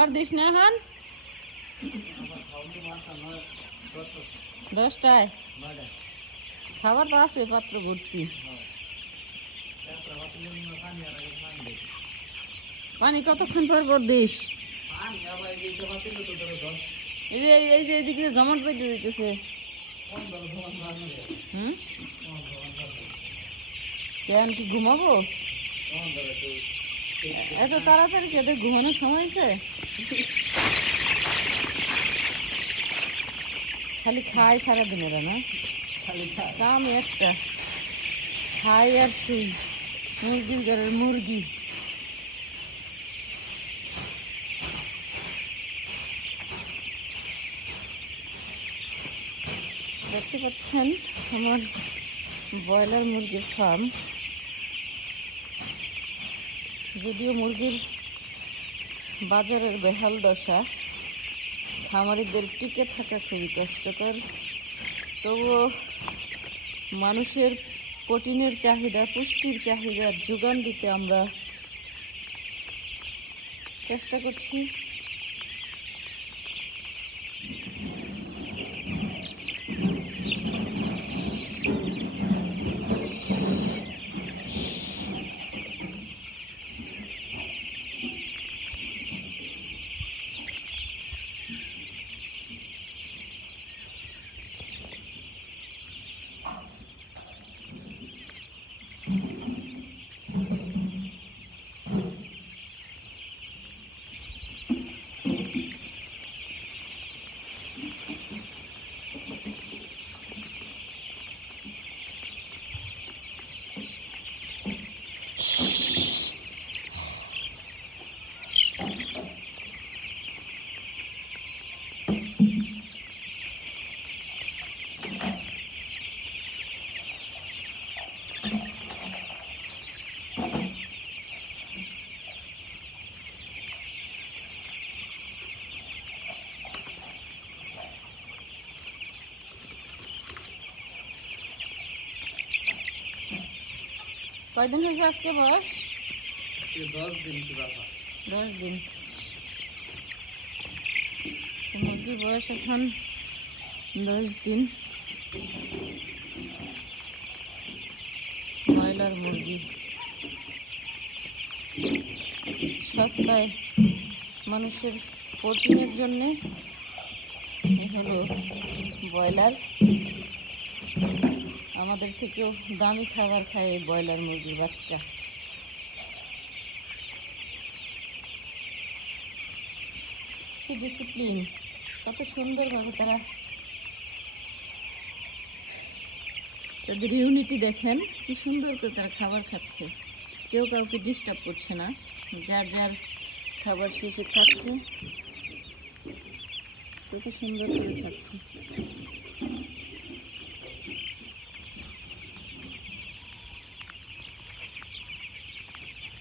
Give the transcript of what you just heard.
খাবার দিস না এখন 10টায় খাবার তো আছে পাত্র ভর্তি। পানি কতক্ষণ পর পর দিস? এই যে এদিকে জমাট পেতে দিতেছে। কেন কি ঘুমাবো? এত তাড়াতাড়ি এদের ঘুমানোর সময় আছে? খালি খায় সারাদিন এরা না, কাম একটা খাই আর শুই। মুরগির ঘরের মুরগি। দেখতে পাচ্ছেন আমার ব্রয়লার মুরগির ফার্ম। যদিও মুরগির বাজারের বেহাল দশা, খামারিদের টিকে থাকা খুবই কষ্টকর, তবুও মানুষের প্রোটিনের চাহিদা, পুষ্টির চাহিদা যোগান দিতে আমরা চেষ্টা করছি। কয়দিন হয়েছে আজকে বয়স? 10 দিন। 10 দিন। মুরগির বয়স এখন 10 দিন। ব্রয়লার মুরগি সস্তায় মানুষের প্রোটিনের জন্যে এ হলো ব্রয়লার। আমাদের থেকেও দামি খাবার খায় এই ব্রয়লার মুরগির বাচ্চা। কি ডিসিপ্লিন, কত সুন্দরভাবে তারা তাদের ইউনিটি দেখেন, কি সুন্দর করে তারা খাবার খাচ্ছে, কেউ কাউকে ডিস্টার্ব করছে না, যার যার খাবার শেষে খাচ্ছে, কত সুন্দর করে খাচ্ছে।